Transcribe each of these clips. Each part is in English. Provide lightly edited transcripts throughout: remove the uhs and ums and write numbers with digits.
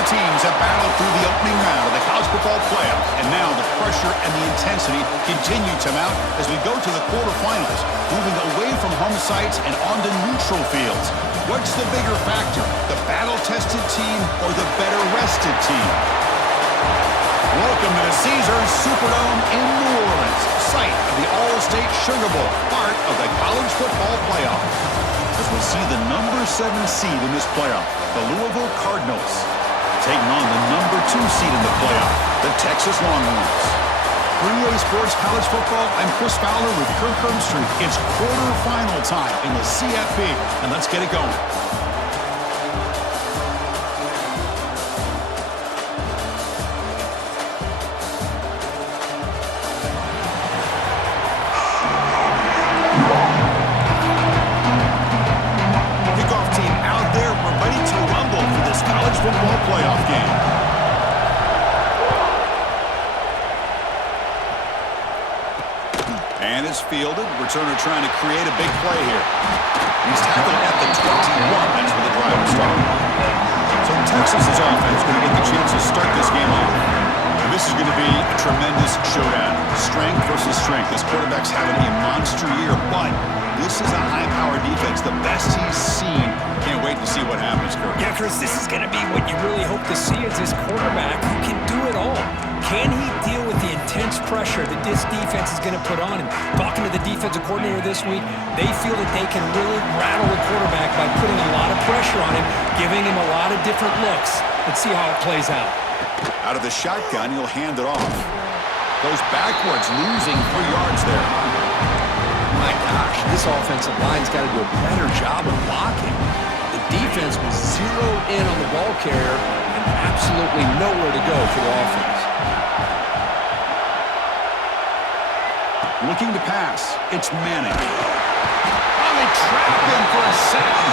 Four teams have battled through the opening round of the college football playoff, and now the pressure and the intensity continue to mount as we go to the quarterfinals, moving away from home sites and onto neutral fields. What's the bigger factor, the battle-tested team or the better-rested team? Welcome to the Caesars Superdome in New Orleans, site of the All-State Sugar Bowl, part of the college football playoff. As we see the number 7 seed in this playoff, the Louisville Cardinals, taking on the number 2 seed in the playoff, the Texas Longhorns. For EA Sports College Football, I'm Chris Fowler with Kirk Herbstreit. It's quarterfinal time in the CFP, and let's get it going. Football playoff game. And it's fielded. Returner trying to create a big play here. He's tackled at the 21. That's where the drive will start. So Texas's offense going to get the chance to start this game off. And this is going to be a tremendous showdown. Strength versus strength. This quarterback's having a monster year, but this is a high-powered defense, the best he's seen. Can't wait to see what happens, Kirk. Yeah, Chris, this is going to be what you really hope to see is this quarterback who can do it all. Can he deal with the intense pressure that this defense is going to put on him? Talking to the defensive coordinator this week, they feel that they can really rattle the quarterback by putting a lot of pressure on him, giving him a lot of different looks. Let's see how it plays out. Out of the shotgun, he'll hand it off. Goes backwards, losing 3 yards there. My gosh, this offensive line's got to do a better job of blocking. The defense was zeroed in on the ball carrier and absolutely nowhere to go for the offense. Looking to pass. It's Manning. Oh, they trapped him for a sack.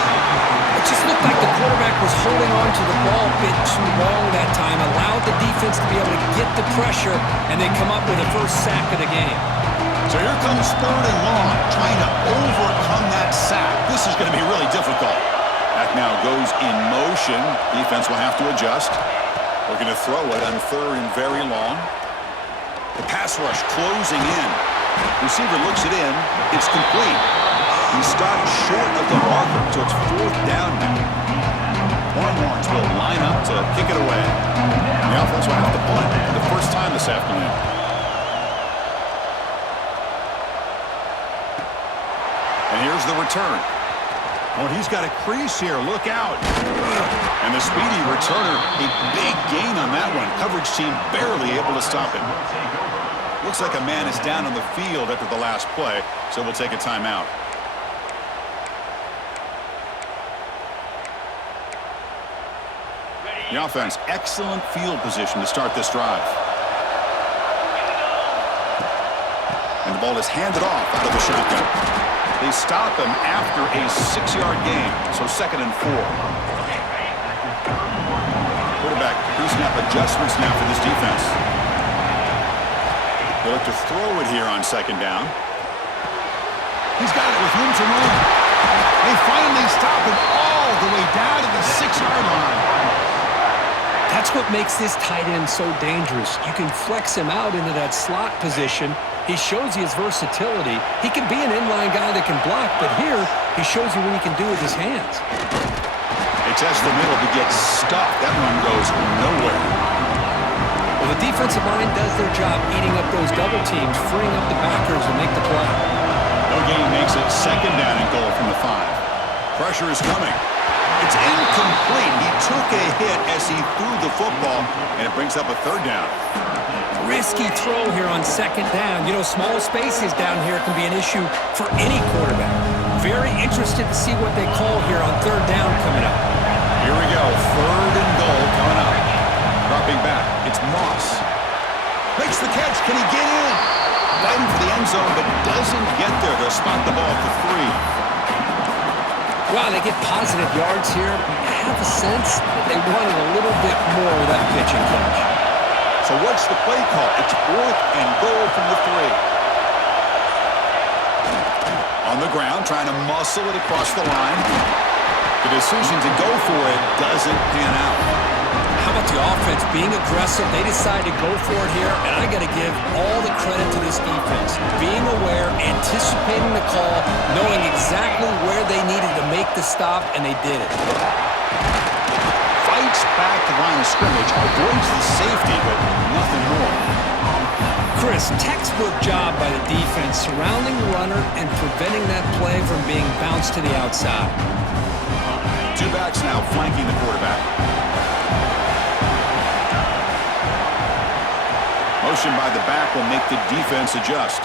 It just looked like the quarterback was holding on to the ball a bit too long that time, allowed the defense to be able to get the pressure, and they come up with the first sack of the game. So here comes 3rd and long, trying to overcome that sack. This is going to be really difficult. That now goes in motion. Defense will have to adjust. We're going to throw it on 3rd and very long. The pass rush closing in. Receiver looks it in. It's complete. He stopped short of the marker, so it's 4th down now. Longhorns will line up to kick it away. The offense will have to punt for the first time this afternoon. And here's the return. Oh, he's got a crease here. Look out. And the speedy returner, a big gain on that one. Coverage team barely able to stop him. Looks like a man is down on the field after the last play, so we'll take a timeout. The offense, excellent field position to start this drive. And the ball is handed off out of the shotgun. They stop him after a 6-yard gain, so 2nd and 4. Quarterback pre-snap adjustments now for this defense. They look to throw it here on 2nd down. He's got it with room to run. They finally stop him all the way down to the 6-yard line. That's what makes this tight end so dangerous. You can flex him out into that slot position. He shows you his versatility. He can be an inline guy that can block, but here he shows you what he can do with his hands. They test the middle to get stuffed. That one goes nowhere. Well, the defensive line does their job eating up those double teams, freeing up the backers to make the play. No gain makes it 2nd down and goal from the 5. Pressure is coming. It's incomplete. He took a hit as he threw the football, and it brings up a 3rd down. Risky throw here on 2nd down. You know, small spaces down here can be an issue for any quarterback. Very interested to see what they call here on 3rd down coming up. Here we go. 3rd and goal coming up. Dropping back. It's Moss. Makes the catch. Can he get in? Fighting for the end zone, but doesn't get there. They'll spot the ball at the 3. Wow, they get positive yards here, but I have a sense that they wanted a little bit more of that pitch and catch. So what's the play call? It's 4th and goal from the 3. On the ground, trying to muscle it across the line. The decision to go for it doesn't pan out. How about the offense being aggressive? They decided to go for it here, and I got to give all the credit to this defense. Being aware, anticipating the call, knowing exactly where they needed to make the stop, and they did it. Fights back to the line of scrimmage, avoids the safety, but nothing more. Chris, textbook job by the defense, surrounding the runner and preventing that play from being bounced to the outside. Two backs now flanking the quarterback. Motion by the back will make the defense adjust.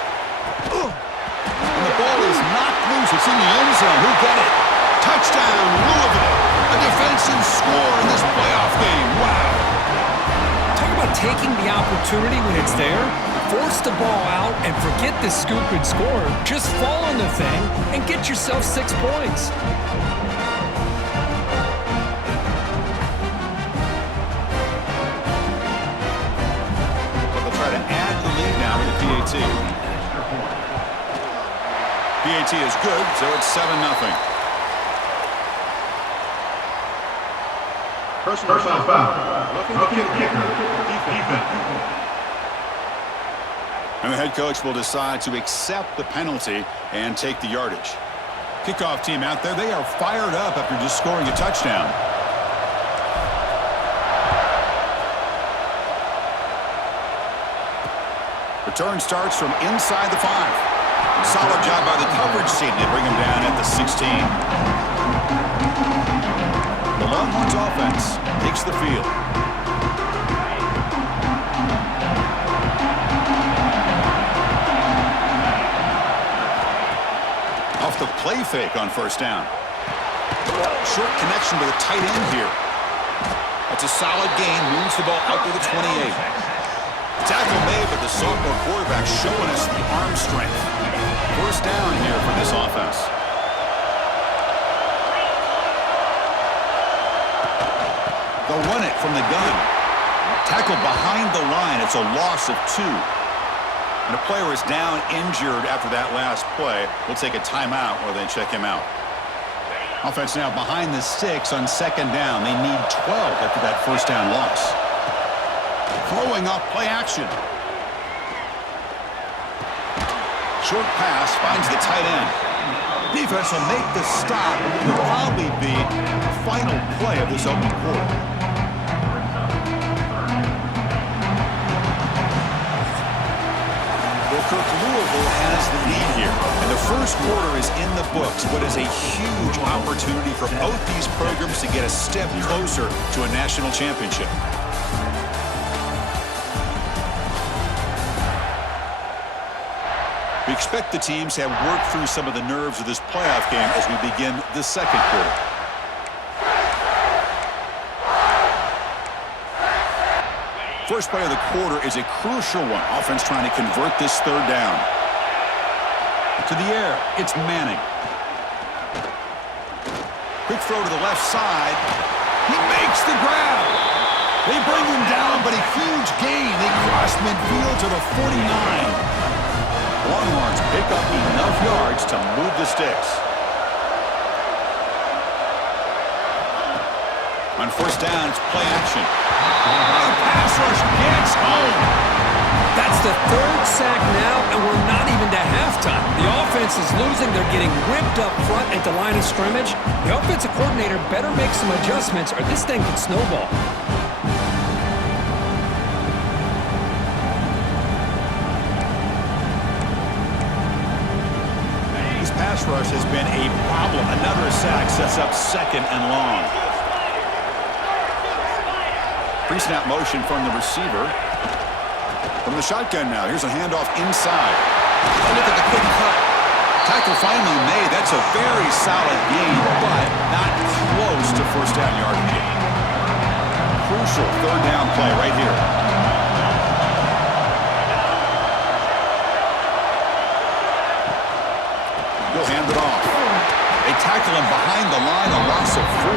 And the ball is knocked loose. It's in the end zone. Who got it? Touchdown, Louisville. A defensive score in this playoff game. Wow. Talk about taking the opportunity when it's there. Force the ball out and forget the scoop and score. Just fall on the thing and get yourself 6 points. PAT is good, so it's 7-0. Personal foul. Looking kicker. Defense. And the head coach will decide to accept the penalty and take the yardage. Kickoff team out there, they are fired up after just scoring a touchdown. Return starts from inside the 5. Solid job by the coverage team to bring him down at the 16. The Longhorns offense takes the field. Off the play fake on first down. Short connection to the tight end here. That's a solid gain. Moves the ball out to the 28. Tackle made, but the sophomore quarterback showing us the arm strength. First down here for this offense. They'll run it from the gun. Tackle behind the line. It's a loss of 2. And a player is down injured after that last play. We'll take a timeout while they check him out. Offense now behind the 6 on second down. They need 12 after that first down loss. Throwing off play action. Short pass finds the tight end. Defense will make the stop. It will probably be the final play of this opening quarter. Well, Kirk, Louisville has the lead here. And the first quarter is in the books. What is a huge opportunity for both these programs to get a step closer to a national championship. We expect the teams to have worked through some of the nerves of this playoff game as we begin the second quarter. First play of the quarter is a crucial one. Offense trying to convert this third down. To the air, it's Manning. Quick throw to the left side. He makes the grab. They bring him down, but a huge gain. They cross midfield to the 49. Longhorns pick up enough yards to move the sticks. On first down, it's play action. The pass rush gets home. That's the 3rd sack now, and we're not even to halftime. The offense is losing. They're getting ripped up front at the line of scrimmage. The offensive coordinator better make some adjustments or this thing could snowball. Pass rush has been a problem. Another sack sets up second and long. Pre-snap motion from the receiver. From the shotgun now. Here's a handoff inside. Oh, look at the quick cut. Tackle finally made. That's a very solid gain, but not close to first down yardage. Crucial third down play right here. He'll hand it off. They tackle him behind the line, a loss of 4.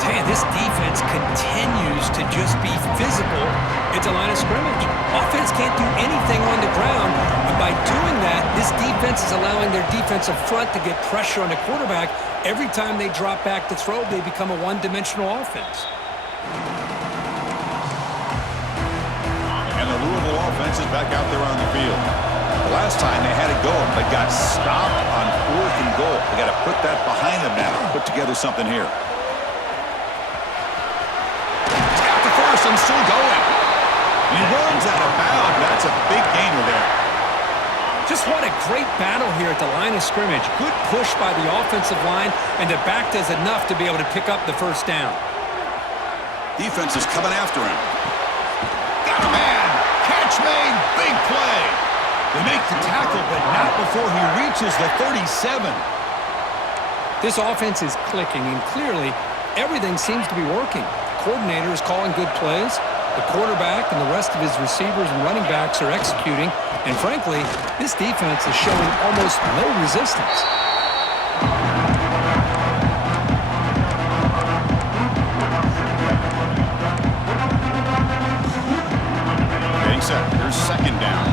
Tell you, this defense continues to just be physical at the line of scrimmage. Offense can't do anything on the ground, and by doing that, this defense is allowing their defensive front to get pressure on the quarterback. Every time they drop back to throw, they become a one-dimensional offense. And the Louisville offense is back out there on the field. The last time they had it going, but got stopped on 4th and goal. They got to put that behind them now. Put together something here. Tap to first and still going. And he runs out of bounds. That's a big gainer there. Just what a great battle here at the line of scrimmage. Good push by the offensive line, and the back does enough to be able to pick up the first down. Defense is coming after him. Got a man. Catch made. Big play. They make the tackle, but not before he reaches the 37. This offense is clicking, and clearly everything seems to be working. The coordinator is calling good plays. The quarterback and the rest of his receivers and running backs are executing. And frankly, this defense is showing almost no resistance. Getting set. Here's second down.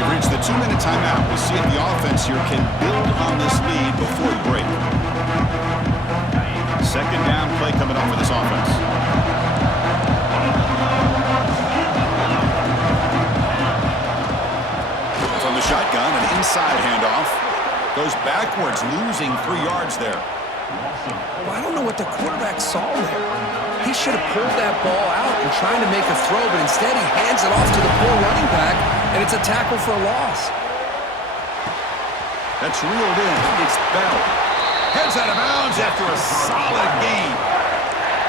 We've reached the 2-minute timeout. We'll see if the offense here can build on this lead before the break. Second down play coming up for this offense. From the shotgun, an inside handoff. Goes backwards, losing 3 yards there. Well, I don't know what the quarterback saw there. He should have pulled that ball out and trying to make a throw, but instead he hands it off to the poor running back, and it's a tackle for a loss. That's reeled in. It's Bell. Heads out of bounds after a solid game.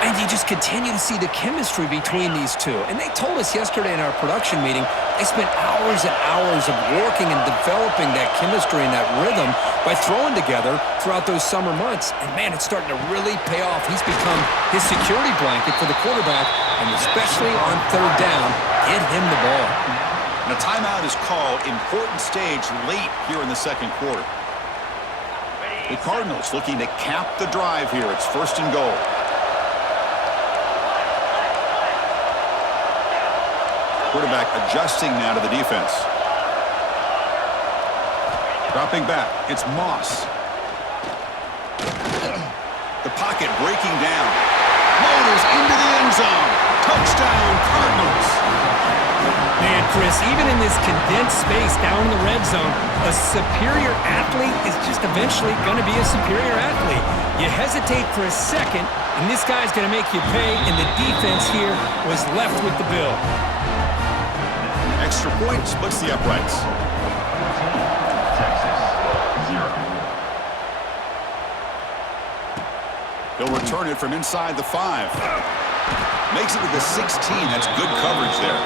And you just continue to see the chemistry between these two. And they told us yesterday in our production meeting, they spent hours and hours of working and developing that chemistry and that rhythm by throwing together throughout those summer months. And man, it's starting to really pay off. He's become his security blanket for the quarterback, and especially on 3rd down, get him the ball. And a timeout is called. Important stage late here in the second quarter. The Cardinals looking to cap the drive here. It's 1st and goal. Quarterback adjusting now to the defense. Dropping back. It's Moss. The pocket breaking down. Motors into the end zone. Touchdown, Cardinals. Man, Chris, even in this condensed space down in the red zone, a superior athlete is just eventually going to be a superior athlete. You hesitate for a second, and this guy's going to make you pay, and the defense here was left with the bill. Extra point splits the uprights. He'll return it from inside the 5. Makes it to the 16. That's good coverage there.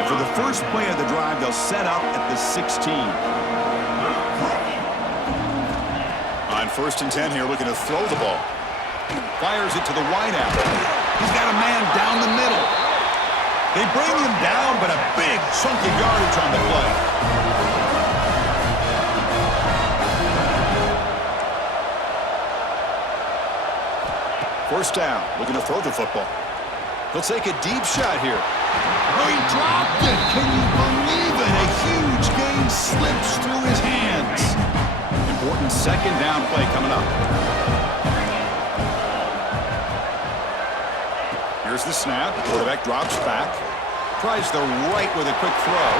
And for the first play of the drive, they'll set up at the 16. On 1st and 10 here, looking to throw the ball. Fires it to the wideout. He's got a man down the middle. They bring him down, but a big chunk of yardage on the play. First down, looking to throw the football. He'll take a deep shot here. Oh, he dropped it. Can you believe it? A huge gain slips through his hands. Important second down play coming up. Here's the snap. The quarterback drops back. Tries the right with a quick throw.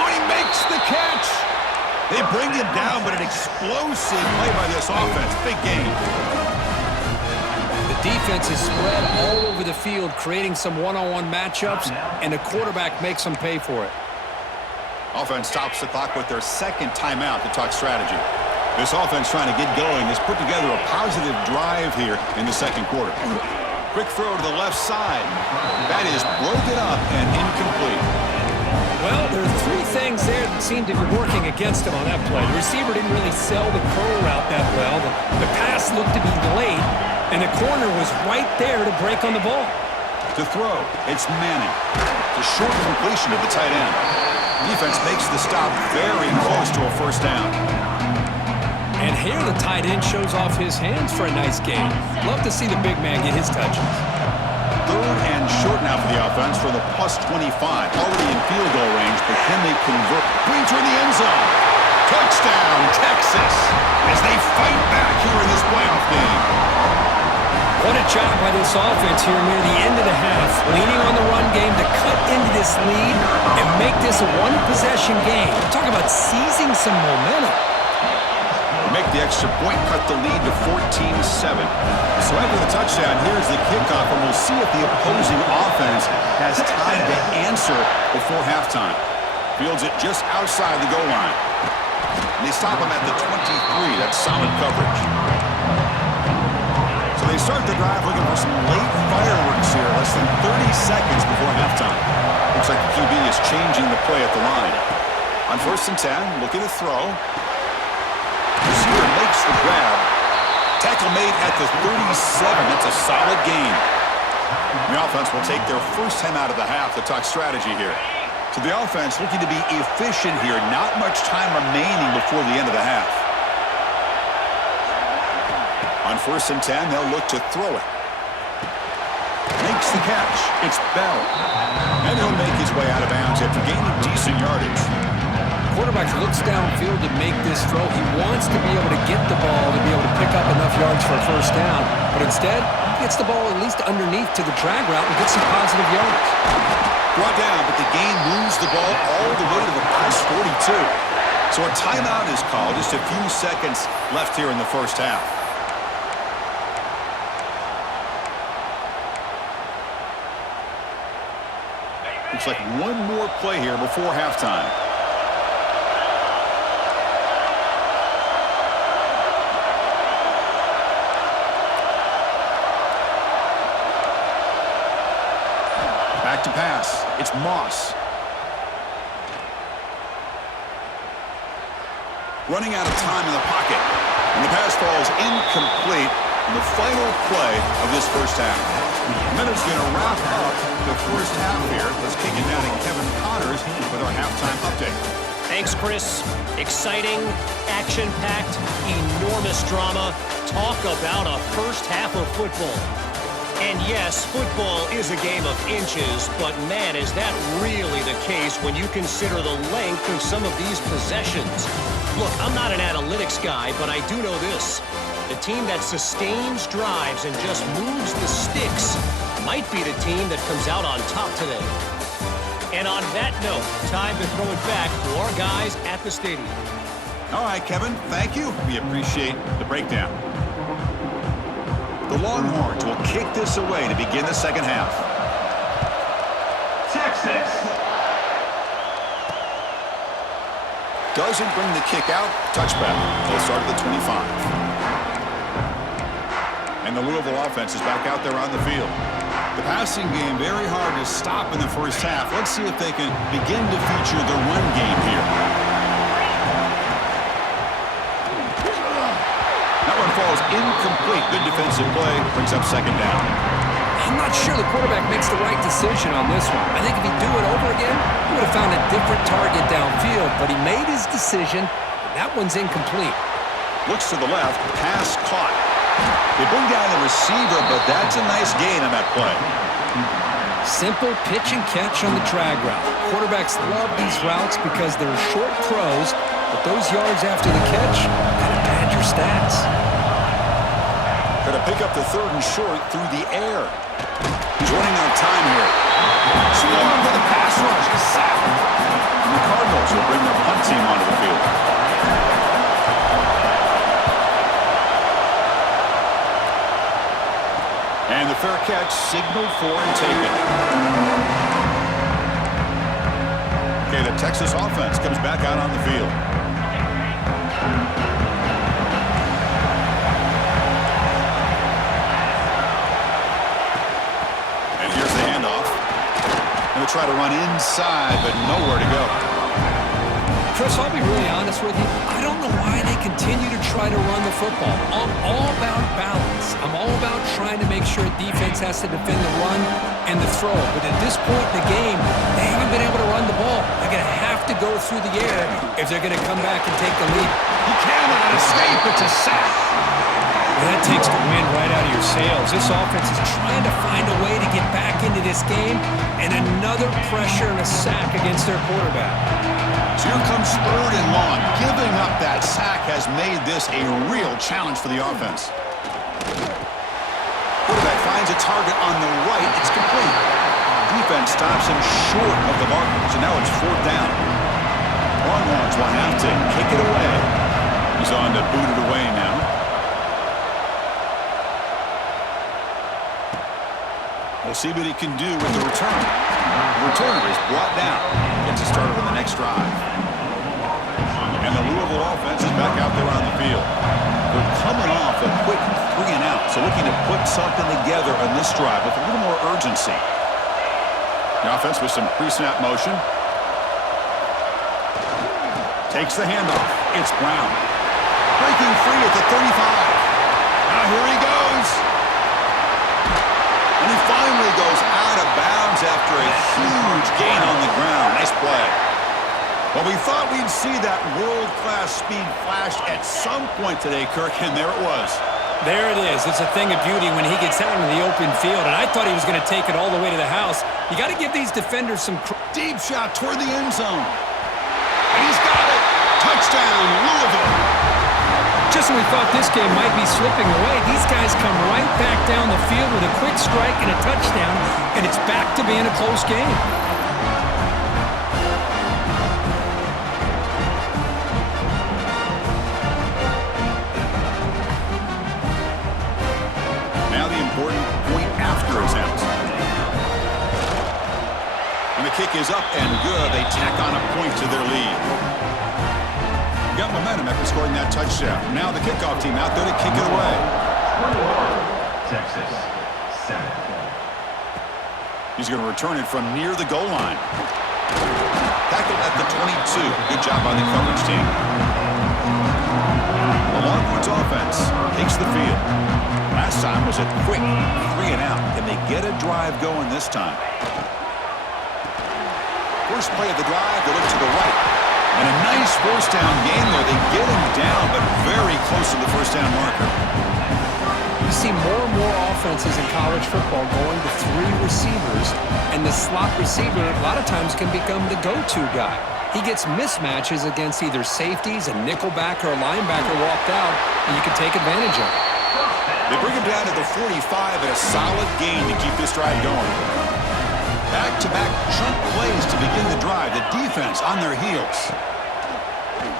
Oh, he makes the catch. They bring him down, but an explosive play by this offense. Big game. The defense is spread all over the field, creating some one-on-one matchups, and the quarterback makes them pay for it. Offense stops the clock with their second timeout to talk strategy. This offense trying to get going has put together a positive drive here in the second quarter. Quick throw to the left side. That is broken up and incomplete. Well, there are 3 things there that seem to be working against him on that play. The receiver didn't really sell the curl route that well. The pass looked to be late, and the corner was right there to break on the ball. To throw, it's Manning. It's a short completion of the tight end. Defense makes the stop very close to a first down. And here the tight end shows off his hands for a nice game. Love to see the big man get his touches. 3rd and short now for the offense for the +25. Already in field goal range, but can they convert? Brings her in the end zone. Touchdown, Texas, as they fight back here in this playoff game. What a job by this offense here near the end of the half, leaning on the run game to cut into this lead and make this a one-possession game. We're talking about seizing some momentum. Make the extra point, cut the lead to 14-7. So after the touchdown, here's the kickoff, and we'll see if the opposing offense has time to answer before halftime. Fields it just outside the goal line. And they stop him at the 23. That's solid coverage. So they start the drive looking for some late fireworks here, less than 30 seconds before halftime. Looks like the QB is changing the play at the line. On 1st and 10, looking to throw. Receiver makes the grab. Tackle made at the 37. That's a solid gain. The offense will take their first time out of the half to talk strategy here. So the offense looking to be efficient here. Not much time remaining before the end of the half. On 1st and 10, they'll look to throw it. Makes the catch. It's Bell. And he'll make his way out of bounds after gaining decent yardage. Quarterback looks downfield to make this throw. He wants to be able to get the ball to be able to pick up enough yards for a first down. But instead, he gets the ball at least underneath to the drag route and gets some positive yards. Brought down, but the game moves the ball all the way to the plus 42. So a timeout is called. Just a few seconds left here in the first half. Looks like one more play here before halftime. Back to pass. It's Moss. Running out of time in the pocket. And the pass falls incomplete in the final play of this first half. Minutes going to wrap up the first half here. Let's kick it down to Kevin Connors with our halftime update. Thanks, Chris. Exciting, action-packed, enormous drama. Talk about a first half of football. And yes, football is a game of inches, but man, is that really the case when you consider the length of some of these possessions. Look, I'm not an analytics guy, but I do know this. The team that sustains drives and just moves the sticks might be the team that comes out on top today. And on that note, time to throw it back to our guys at the stadium. All right, Kevin, thank you. We appreciate the breakdown. The Longhorns will kick this away to begin the second half. Texas. Doesn't bring the kick out. Touchback. They'll start at the 25. And the Louisville offense is back out there on the field. The passing game very hard to stop in the first half. Let's see if they can begin to feature the run game here. That one falls incomplete. Good defensive play. Brings up second down. I'm not sure the quarterback makes the right decision on this one. I think if he'd do it over again, he would have found a different target downfield. But he made his decision. That one's incomplete. Looks to the left. Pass caught. They bring down the receiver, but that's a nice gain on that play. Simple pitch and catch on the drag route. Quarterbacks love these routes because they're short throws, but those yards after the catch kind of pad your stats. Got to pick up the third and short through the air. He's running out of time here. Swarmed with a pass rush. He's sacked. And the Cardinals will bring their punt team onto the field. And the fair catch signaled for and taken. Okay, the Texas offense comes back out on the field. And here's the handoff. And they'll try to run inside, but nowhere to go. Chris, I'll be really honest with you. I don't know why they continue to try to run the football. I'm all about balance. I'm all about trying to make sure defense has to defend the run and the throw. But at this point in the game, they haven't been able to run the ball. They're going to have to go through the air if they're going to come back and take the lead. He cannot escape. It's a sack. Well, that takes the wind right out of your sails. This offense is trying to find a way to get back into this game, and another pressure and a sack against their quarterback. So here comes third and long. Giving up that sack has made this a real challenge for the offense. finds a target on the right. It's complete. Defense stops him short of the marker, so now it's 4th down. Longhorns will have to kick it away. He's on to boot it away now. We'll see what he can do with the return. The returner is brought down. Gets it started on the next drive. And the Louisville offense is back out there on the field. They're coming off a quick 3-and-out, so looking to put something together on this drive with a little more urgency. The offense with some pre-snap motion. Takes the handoff. It's Brown. Breaking free at the 35. Now here he goes. And he finally goes out of bounds after a huge gain on the ground. Nice play. Well, we thought we'd see that world-class speed flash at some point today, Kirk, and there it was. There it is. It's a thing of beauty when he gets out into the open field, and I thought he was going to take it all the way to the house. You got to give these defenders some deep shot toward the end zone. And he's got it. Touchdown, Louisville. Just when we thought this game might be slipping away, these guys come right back down the field with a quick strike and a touchdown, and it's back to being a close game. Now the important point after attempt. And the kick is up and good. They tack on a point to their lead. Got momentum after scoring that touchdown. Now the kickoff team out there to kick it away. Texas, 7. He's going to return it from near the goal line. Tackled at the 22. Good job by the coverage team. The Longhorns offense takes the field. Last time was a quick 3-and-out. Can they get a drive going this time? First play of the drive, they look to the right. And a nice first down gain there. They get him down, but very close to the first down marker. You see more and more offenses in college football going to 3 receivers, and the slot receiver a lot of times can become the go-to guy. He gets mismatches against either safeties, a nickelback, or a linebacker walked out, and you can take advantage of it. They bring him down to the 45 and a solid gain to keep this drive going. Back-to-back chunk plays to begin the drive. The defense on their heels.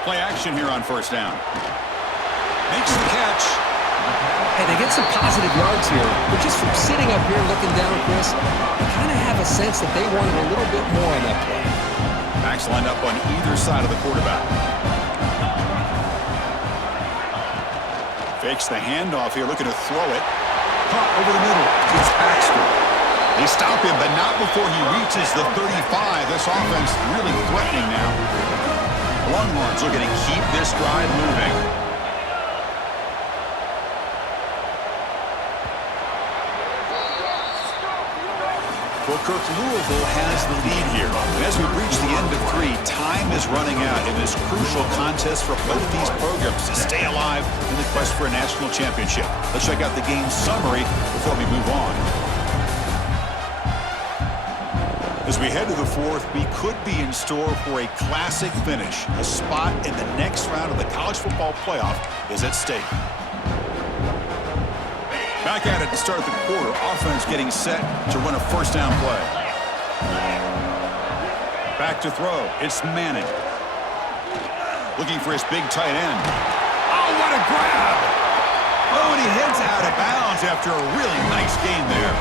Play action here on first down. Makes the catch. Hey, they get some positive yards here, but just from sitting up here looking down, Chris, you kind of have a sense that they wanted a little bit more on that play. Backs lined up on either side of the quarterback. Fakes the handoff here, looking to throw it. Caught over the middle. It's Baxter. They stop him, but not before he reaches the 35. This offense really threatening now. Longhorns looking to keep this drive moving. Well, Kirk, Louisville has the lead here. And as we reach the end of 3, time is running out in this crucial contest for both these programs to stay alive in the quest for a national championship. Let's check out the game summary before we move on. As we head to the 4th, we could be in store for a classic finish. A spot in the next round of the college football playoff is at stake. Back at it to start the quarter. Offense getting set to run a first down play. Back to throw. It's Manning. Looking for his big tight end. Oh, what a grab! Oh, and he heads out of bounds after a really nice gain there.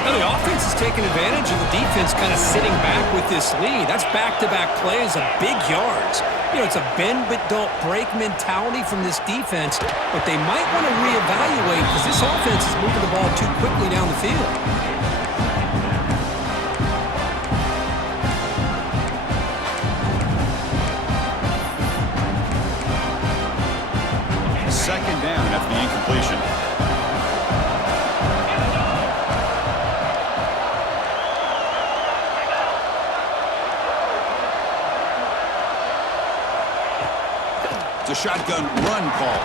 Now the offense is taking advantage of the defense kind of sitting back with this lead. That's back-to-back plays of big yards. You know, it's a bend but don't break mentality from this defense, but they might want to reevaluate because this offense is moving the ball too quickly down the field. Second down after the incompletion. A shotgun run call.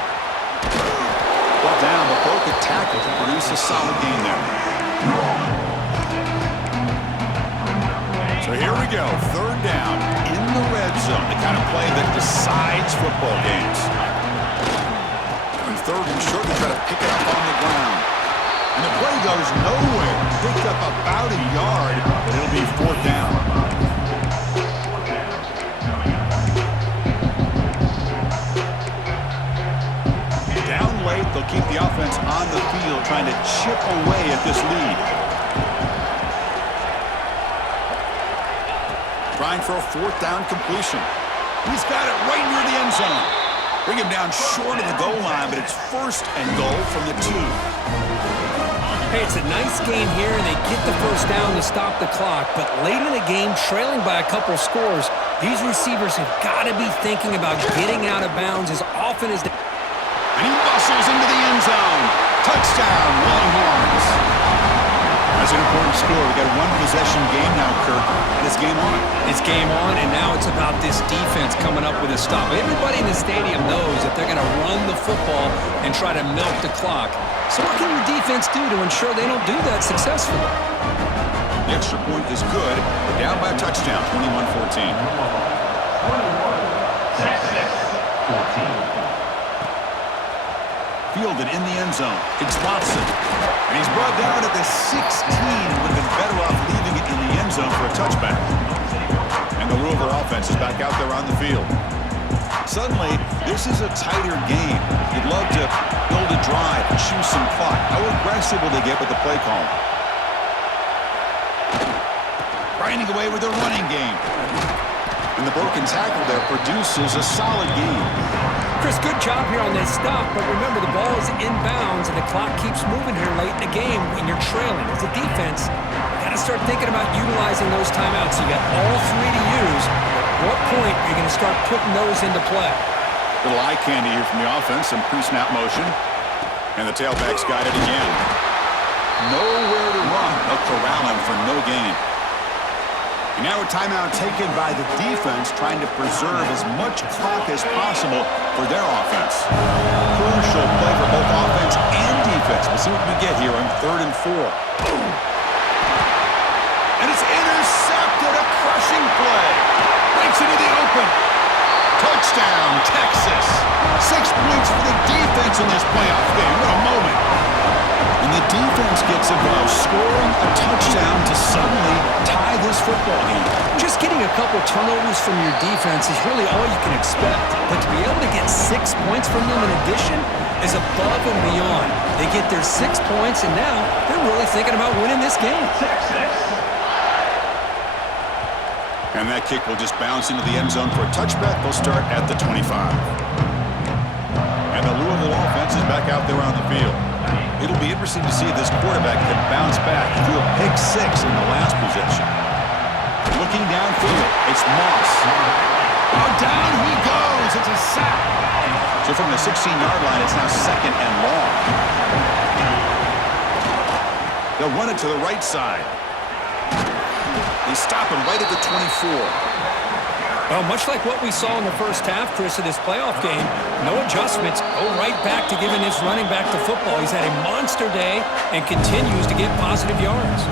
Ball down, but broke a tackle to produce a solid gain there. So here we go, 3rd down in the red zone, the kind of play that decides football games. And 3rd and short, they try to pick it up on the ground. And the play goes nowhere. Picked up about a yard, but it'll be 4th down. Down late, they'll keep the offense on the field, trying to chip away at this lead. Trying for a 4th down completion. He's got it right near the end zone. Bring him down short of the goal line, but it's 1st and goal from the 2. Hey, it's a nice gain here, and they get the 1st down to stop the clock. But late in the game, trailing by a couple scores, these receivers have got to be thinking about getting out of bounds as often as they... And he bustles into the end zone. Touchdown, Longhorns. That's an important score. We've got a 1-possession game now, Kirk, and it's game on. It's game on, and now it's about this defense coming up with a stop. Everybody in the stadium knows that they're going to run the football and try to milk the clock. So what can your defense do to ensure they don't do that successfully? The extra point is good. We're down by a touchdown, 21-14. Fielded in the end zone. It's Watson. And he's brought down at the 16. Would have been better off leaving it in the end zone for a touchback. And the Louisville offense is back out there on the field. Suddenly, this is a tighter game. You'd love to build a drive and choose some clock. How aggressive will they get with the play call? Grinding away with their running game. And the broken tackle there produces a solid gain. Chris, good job here on this stop, but remember the ball is inbounds and the clock keeps moving here late in the game when you're trailing. As a defense, you got to start thinking about utilizing those timeouts. You got all 3 to use. At what point are you going to start putting those into play? Little eye candy here from the offense, some pre-snap motion. And the tailback's got it again. Nowhere to run. They'll corral him for no gain. And now a timeout taken by the defense, trying to preserve as much clock as possible for their offense. Crucial play for both offense and defense. We'll see what we get here on 3rd and 4. And it's intercepted, a crushing play. Breaks into the open. Touchdown, Texas. 6 points for the defense in this playoff game. What a moment. And the defense gets involved, scoring a touchdown to suddenly tie this football game. Just getting a couple turnovers from your defense is really all you can expect. But to be able to get 6 points from them in addition is above and beyond. They get their 6 points, and now they're really thinking about winning this game. And that kick will just bounce into the end zone for a touchback. They'll start at the 25. And the Louisville offense is back out there on the field. It'll be interesting to see if this quarterback can bounce back through a pick 6 in the last possession. Looking downfield, it's Moss. Oh, down he goes. It's a sack. So from the 16-yard line, it's now 2nd and long. They'll run it to the right side. They stop him right at the 24. Well, much like what we saw in the first half, Chris, of this playoff game, no adjustments, go right back to giving his running back the football. He's had a monster day and continues to get positive yards.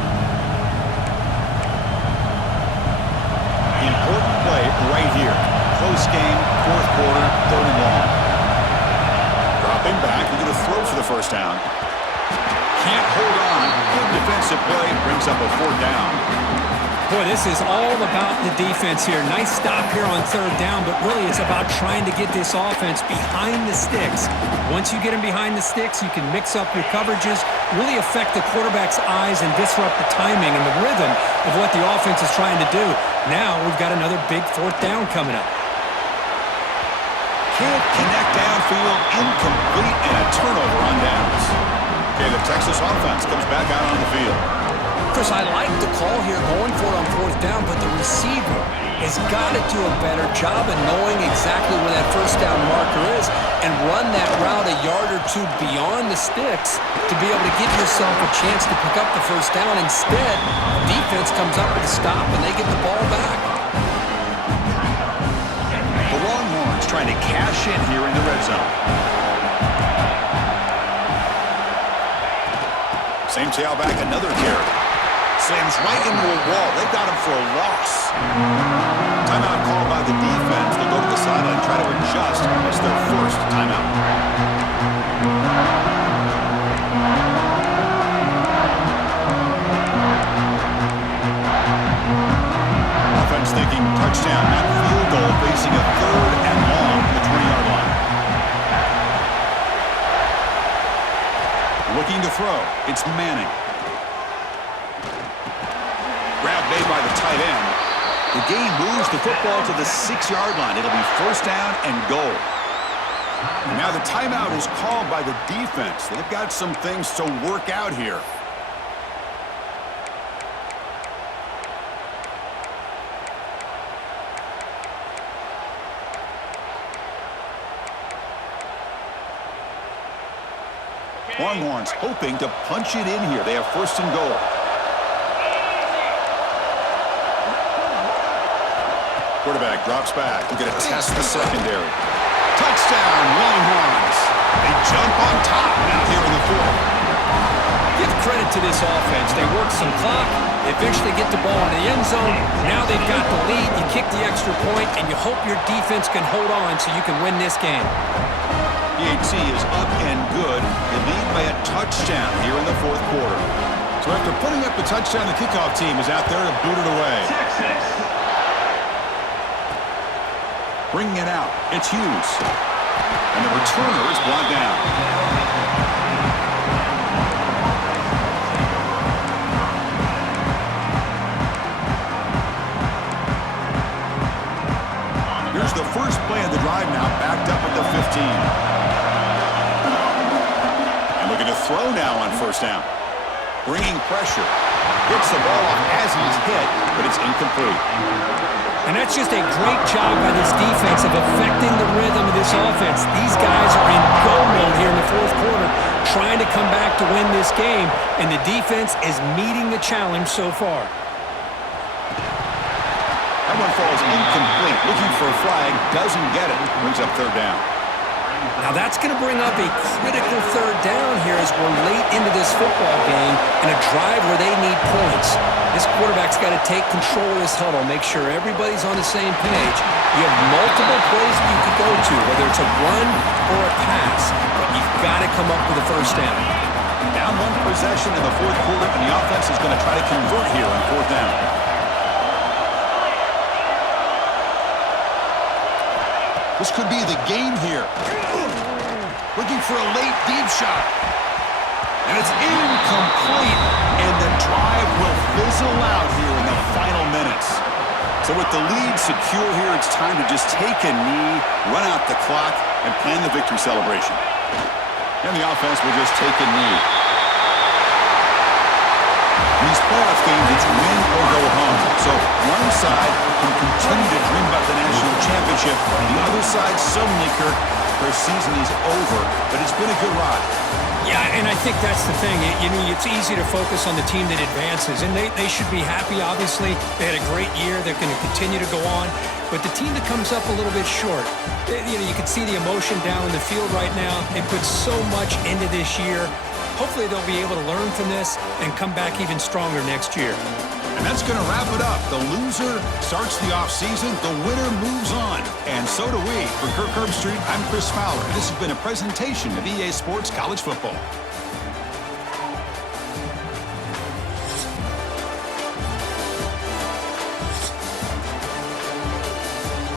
Important play right here. Close game, 4th quarter, 3rd and long. Dropping back, they're going to throw for the 1st down. Can't hold on. Good defensive play, brings up a 4th down. Boy, this is all about the defense here. Nice stop here on 3rd down, but really it's about trying to get this offense behind the sticks. Once you get them behind the sticks, you can mix up your coverages, really affect the quarterback's eyes and disrupt the timing and the rhythm of what the offense is trying to do. Now we've got another big 4th down coming up. Can't connect downfield, incomplete, and a turnover on downs. Okay, the Texas offense comes back out on the field. Chris, I like the call here going for it on 4th down, but the receiver has got to do a better job of knowing exactly where that 1st down marker is and run that route a yard or 2 beyond the sticks to be able to give yourself a chance to pick up the 1st down. Instead, the defense comes up with a stop and they get the ball back. The Longhorns trying to cash in here in the red zone. Same tailback, another carry. Slams right into a wall. They got him for a loss. Timeout called by the defense. They'll go to the sideline and try to adjust. It's their 1st timeout. throw. It's Manning. Grab made by the tight end. The game moves the football to the 6-yard line. It'll be first down and goal. And now the timeout is called by the defense. They've got some things to work out here. Longhorns hoping to punch it in here. They have first and goal. Quarterback drops back. We're going to test the secondary. Touchdown, Longhorns. They jump on top now here in the fourth. Give credit to this offense. They work some clock. They eventually get the ball in the end zone. Now they've got the lead. You kick the extra point, and you hope your defense can hold on so you can win this game. PHC is up and good. They lead by a touchdown here in the fourth quarter. So after putting up the touchdown, the kickoff team is out there to boot it away. Bringing it out, it's Hughes. And the returner is brought down. Here's the first play of the drive now, backed up at the 15. And looking to throw now on first down. Bringing pressure. Gets the ball off as he's hit, but it's incomplete. And that's just a great job by this defense of affecting the rhythm of this offense. These guys are in go mode here in the fourth quarter, trying to come back to win this game, and the defense is meeting the challenge so far. That one falls incomplete. Looking for a flag, doesn't get it. Brings up third down. Now that's going to bring up a critical third down here as we're late into this football game in a drive where they need points. This quarterback's got to take control of this huddle, make sure everybody's on the same page. You have multiple plays that you could go to, whether it's a run or a pass, but you've got to come up with a first down. Down one possession in the fourth quarter, and the offense is going to try to convert here on fourth down. This could be the game here. Looking for a late deep shot. And it's incomplete. And the drive will fizzle out here in the final minutes. So with the lead secure here, it's time to just take a knee, run out the clock, and plan the victory celebration. And the offense will just take a knee. In these playoff games, it's win or go home. So one side can continue to dream about the national championship. The other side, suddenly, Kirk, their season is over, but it's been a good ride. Yeah, and I think that's the thing. It's easy to focus on the team that advances, and they should be happy, obviously. They had a great year. They're going to continue to go on. But the team that comes up a little bit short, you can see the emotion down in the field right now. They put so much into this year. Hopefully they'll be able to learn from this and come back even stronger next year. And that's going to wrap it up. The loser starts the offseason. The winner moves on. And so do we. For Kirk Herbstreit, I'm Chris Fowler. This has been a presentation of EA Sports College Football.